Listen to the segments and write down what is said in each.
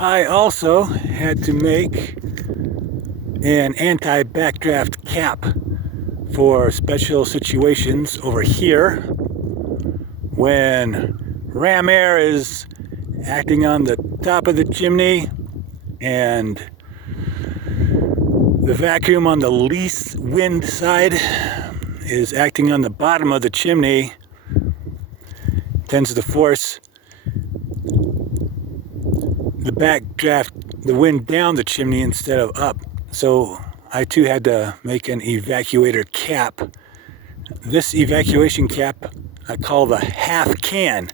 I also had to make an anti-backdraft cap for special situations over here when ram air is acting on the top of the chimney and the vacuum on the least wind side is acting on the bottom of the chimney. Tends to force the backdraft, the wind down the chimney instead of up. So I too had to make an evacuator cap. This evacuation cap I call the half can.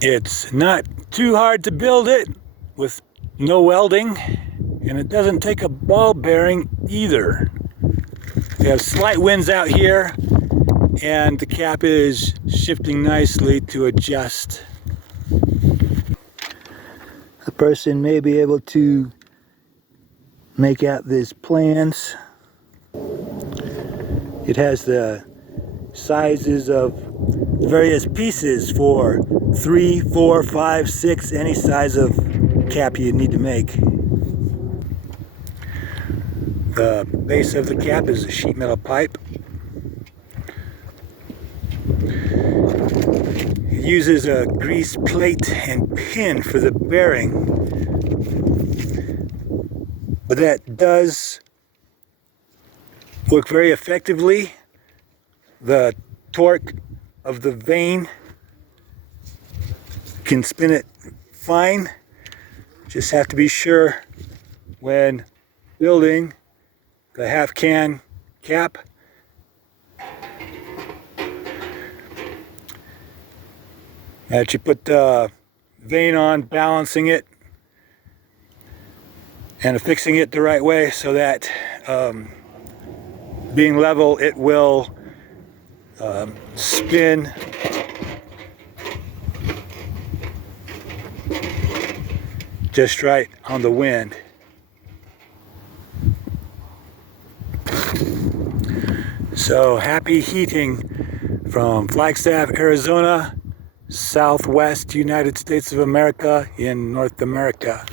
It's not too hard to build it with no welding, and it doesn't take a ball bearing either. We have slight winds out here, and the cap is shifting nicely to adjust. The person may be able to make out these plans. It has the sizes of the various pieces for 3, 4, 5, 6, any size of cap you need to make. The base of the cap is a sheet metal pipe. It uses a grease plate and pin for the bearing, but that does work very effectively. The torque of the vane can spin it fine. Just have to be sure when building the half can cap that you put the vane on, balancing it and affixing it the right way so that being level it will spin just right on the wind. So happy heating from Flagstaff, Arizona, Southwest United States of America in North America.